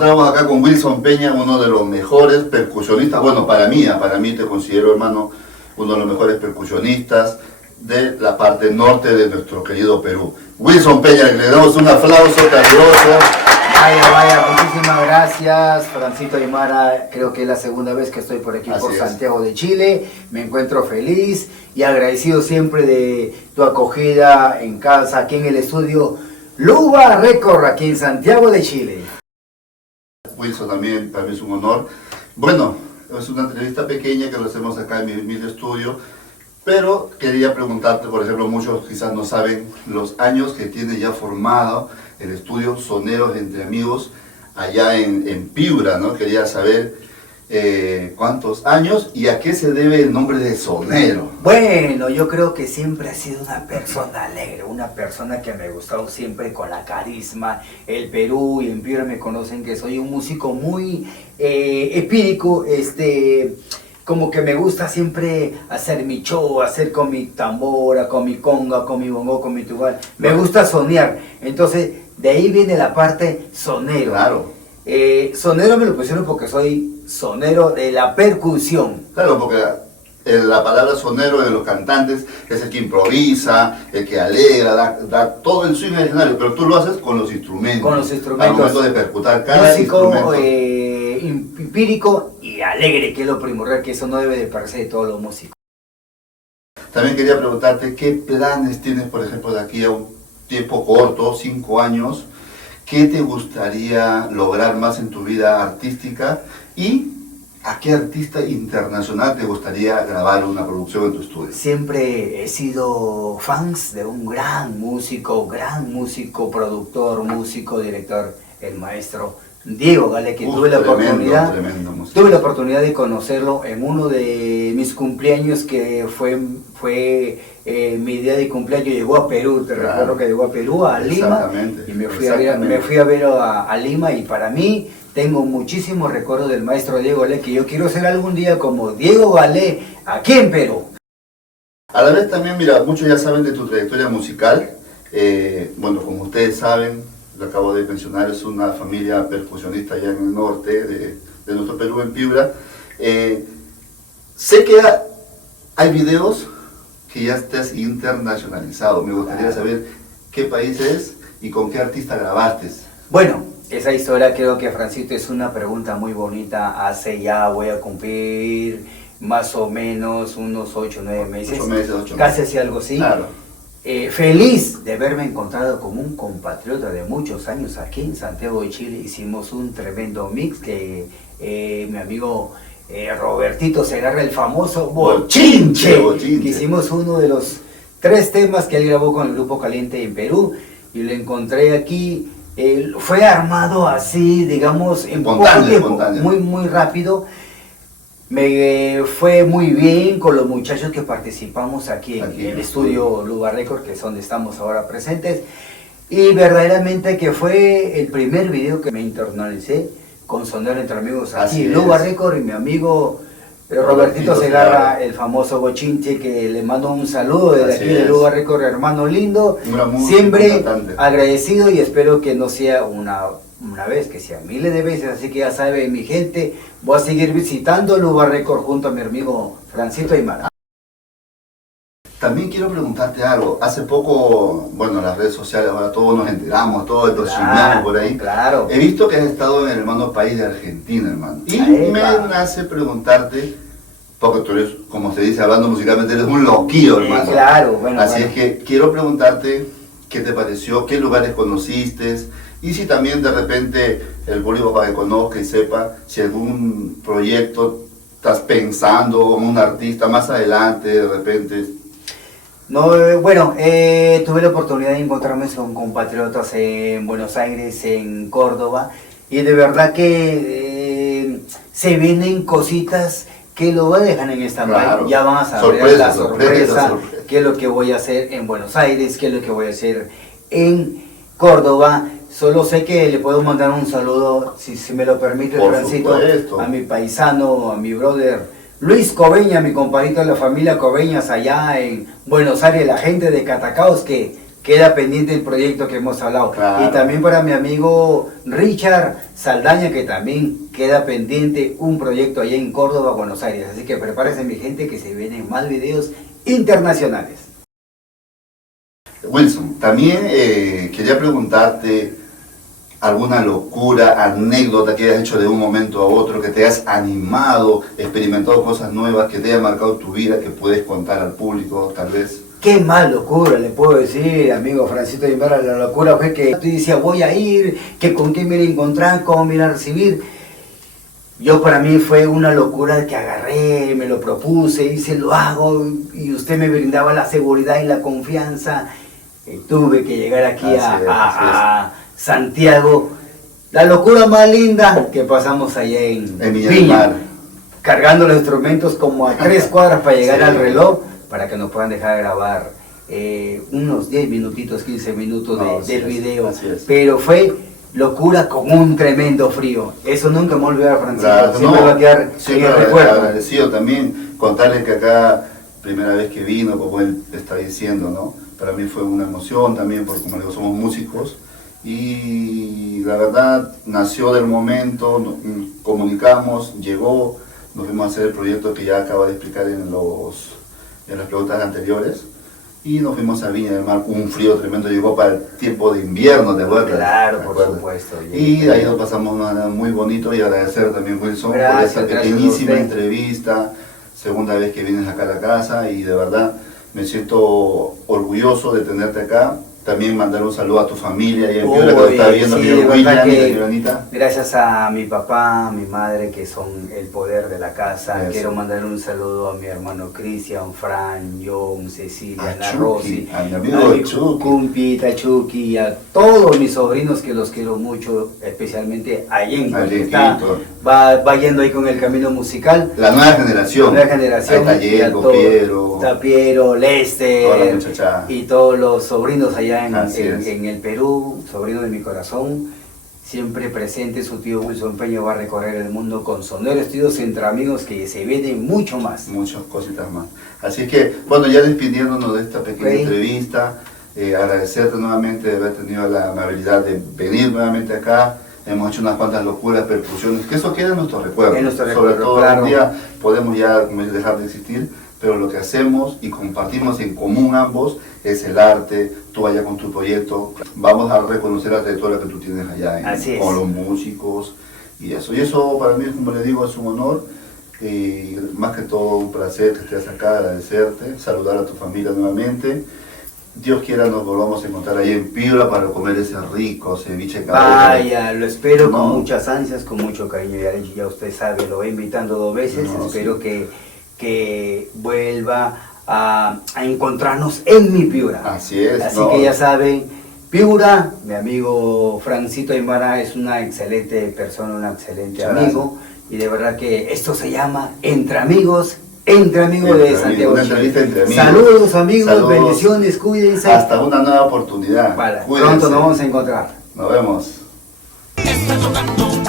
encontramos acá con Wilson Peña, uno de los mejores percusionistas, bueno, para mí te considero, hermano, uno de los mejores percusionistas de la parte norte de nuestro querido Perú. Wilson Peña, le damos un aplauso caluroso. Vaya, muchísimas gracias, Francito Aymara. Creo que es la segunda vez que estoy por aquí, por Santiago de Chile. Me encuentro feliz y agradecido siempre de tu acogida en casa, aquí en el estudio Luba Record, aquí en Santiago de Chile. Wilson, también para mí es un honor. Bueno, es una entrevista pequeña que lo hacemos acá en mi humilde estudio, pero quería preguntarte, por ejemplo, muchos quizás no saben los años que tiene ya formado el estudio Soneros Entre Amigos allá en Piura, ¿no? Quería saber cuántos años y a qué se debe el nombre de sonero. Bueno, yo creo que siempre he sido una persona alegre, una persona que me ha gustado siempre con la carisma. El Perú y en Piura me conocen que soy un músico muy empírico, como que me gusta siempre hacer mi show, hacer con mi tambora, con mi conga, con mi bongo, con mi tubal. Me gusta sonear, entonces de ahí viene la parte sonero. Claro. Sonero me lo pusieron porque soy sonero de la percusión. Claro, porque la palabra sonero de los cantantes es el que improvisa, el que alegra, da todo el swing al escenario, pero tú lo haces con los instrumentos. Con los instrumentos. Al momento de percutar cada instrumento. Empírico y alegre, que es lo primordial, que eso no debe de perderse de todos los músicos. También quería preguntarte qué planes tienes, por ejemplo, de aquí a un tiempo corto, 5 años, qué te gustaría lograr más en tu vida artística y a qué artista internacional te gustaría grabar una producción en tu estudio. Siempre he sido fans de un gran músico, productor, músico, director, el maestro Diego Gale, que tuve la oportunidad de conocerlo en uno de mis cumpleaños, que fue mi día de cumpleaños. Llegó a Perú, recuerdo que llegó a Perú, a Lima, y me fui a ver a Lima, y para mí tengo muchísimos recuerdos del maestro Diego Gale, que yo quiero ser algún día como Diego Gale aquí en Perú. A la vez también, mira, muchos ya saben de tu trayectoria musical. Bueno, como ustedes saben, lo acabo de mencionar, es una familia percusionista allá en el norte de nuestro Perú, en Piura. Sé que hay videos que ya estás internacionalizado. Me gustaría saber qué país es y con qué artista grabaste. Bueno, esa historia creo que, Francito, es una pregunta muy bonita. Hace ya, voy a cumplir más o menos unos 8 o 9 meses. 8 meses, 8 meses. Casi así, algo así. Claro. Feliz de haberme encontrado con un compatriota de muchos años aquí en Santiago de Chile. Hicimos un tremendo mix que mi amigo Robertito Segarra, el famoso Bochinche, que hicimos uno de los 3 temas que él grabó con el Grupo Caliente en Perú, y lo encontré aquí. Fue armado así, digamos, en poco tiempo, muy rápido. Me fue muy bien con los muchachos que participamos aquí en el estudio Luba Record, que es donde estamos ahora presentes, y verdaderamente que fue el primer video que me internalicé con Sonero Entre Amigos aquí en Luba Record, y mi amigo Robertito Segarra, el famoso Bochinche, que le mando un saludo desde aquí de Luba Record, hermano lindo, siempre agradecido, y espero que no sea una vez, que sea miles de veces. Así que ya saben, mi gente, voy a seguir visitando Luba Record junto a mi amigo Francito Aymara. También quiero preguntarte algo. Hace poco, bueno, en las redes sociales ahora todos nos enteramos, todos los chismeamos por ahí. Claro. He visto que has estado en el hermano país de Argentina, hermano. Y me nace preguntarte, porque tú eres, como se dice, hablando musicalmente, eres un loquillo, hermano. Claro, bueno. Así es que quiero preguntarte qué te pareció, qué lugares conociste, y si también de repente el público, para que conozca y sepa si algún proyecto estás pensando como un artista más adelante, de repente. No, bueno, tuve la oportunidad de encontrarme con compatriotas en Buenos Aires, en Córdoba, y de verdad que se vienen cositas que lo dejan en stand-by. Claro. Ya van a saber la sorpresa, qué es lo que voy a hacer en Buenos Aires, qué es lo que voy a hacer en Córdoba. Solo sé que le puedo mandar un saludo, si me lo permite, Francito, a mi paisano, a mi brother Luis Coveña, mi compadrito de la familia Coveñas allá en Buenos Aires, la gente de Catacaos, que queda pendiente el proyecto que hemos hablado. Claro. Y también para mi amigo Richard Saldaña, que también queda pendiente un proyecto allá en Córdoba, Buenos Aires. Así que prepárense, mi gente, que se vienen más videos internacionales. Wilson, también quería preguntarte alguna locura, anécdota que hayas hecho de un momento a otro, que te hayas animado, experimentado cosas nuevas, que te haya marcado tu vida, que puedes contar al público, tal vez. Qué más locura le puedo decir, amigo Francisco Imbara. La locura fue que tú decías, voy a ir, que con quién me voy a encontrar, cómo me voy a recibir. Yo, para mí fue una locura que agarré, me lo propuse, hice, lo hago, y usted me brindaba la seguridad y la confianza. Tuve que llegar aquí a Santiago. La locura más linda que pasamos allá en Viña del Mar, cargando los instrumentos como a 3 cuadras para llegar Sí. al reloj, para que nos puedan dejar grabar unos 10 minutitos, 15 minutos del video. Así es. Pero fue locura con un tremendo frío. Eso nunca me olvidará, Francisco. Claro, Siempre va a quedar en siempre el recuerdo. agradecido también, contarle que acá, primera vez que vino, como él está diciendo, ¿no? Para mí fue una emoción también, porque como digo, somos músicos, y la verdad nació del momento, nos comunicamos, llegó, nos fuimos a hacer el proyecto que ya acabo de explicar en las preguntas anteriores, y nos fuimos a Viña del Mar, un frío tremendo, llegó para el tiempo de invierno, ¿te acuerdas? Claro, ¿Te por acuerdas? supuesto. Y de ahí nos pasamos una nada muy bonito, y agradecer también, Wilson, Gracias, por esta gracias a pequeñísima usted. entrevista, segunda vez que vienes acá a la casa, y de verdad me siento orgulloso de tenerte acá. También mandar un saludo a tu familia allá en Piura, que lo está viendo, sí, mi de verdad William y la que señorita. gracias a mi papá, a mi madre, que son el poder de la casa. Eso. Quiero mandar un saludo a mi hermano Cristian, Fran, John, Cecilia, A Ana Chucky, Rosy, a mi amigo mi Chucky. Cumpita, Chucky, a todos mis sobrinos, que los quiero mucho, especialmente a Yenko, A que está, Yenkito. va yendo ahí con el camino musical. La nueva generación. La nueva generación, Ahí está y a Diego, todos, Piero, está Piero, toda la Lester muchachada. y todos los sobrinos allá Así es. en el Perú, sobrino de mi corazón, siempre presente. Su tío Wilson Peña va a recorrer el mundo con Sonero Estudios Entre Amigos, que se vienen mucho más. Muchas cositas más. Así que, bueno, ya despidiéndonos de esta pequeña Ok. entrevista, agradecerte nuevamente de haber tenido la amabilidad de venir nuevamente acá. Hemos hecho unas cuantas locuras, percusiones, que eso queda en nuestro recuerdo. En nuestro Sobre recuerdo, todo claro. un día podemos ya, como dices, dejar de existir, pero lo que hacemos y compartimos en común ambos es el arte. Tú allá con tu proyecto, vamos a reconocer la trayectoria que tú tienes allá Así es. con los músicos y eso. Y eso para mí, como le digo, es un honor. Y más que todo un placer que estés acá, agradecerte, saludar a tu familia nuevamente. Dios quiera nos volvamos a encontrar ahí en Piura para comer ese rico ceviche cabello. Vaya, lo espero No. con muchas ansias, con mucho cariño. Ya usted sabe, lo voy invitando 2 veces. No, espero sí. que vuelva a encontrarnos en mi Piura. Así es. Así no. que ya saben, Piura, mi amigo Francito Aymara es una excelente persona, un excelente Muchas amigo. Y de verdad que esto se llama Entre Amigos de Entre Santiago. una Chile. entrevista entre amigos. Saludos, amigos, Saludos. bendiciones, cuídense. Hasta una nueva oportunidad. Vale, Cuídense. pronto nos vamos a encontrar. Nos vemos. Está tocando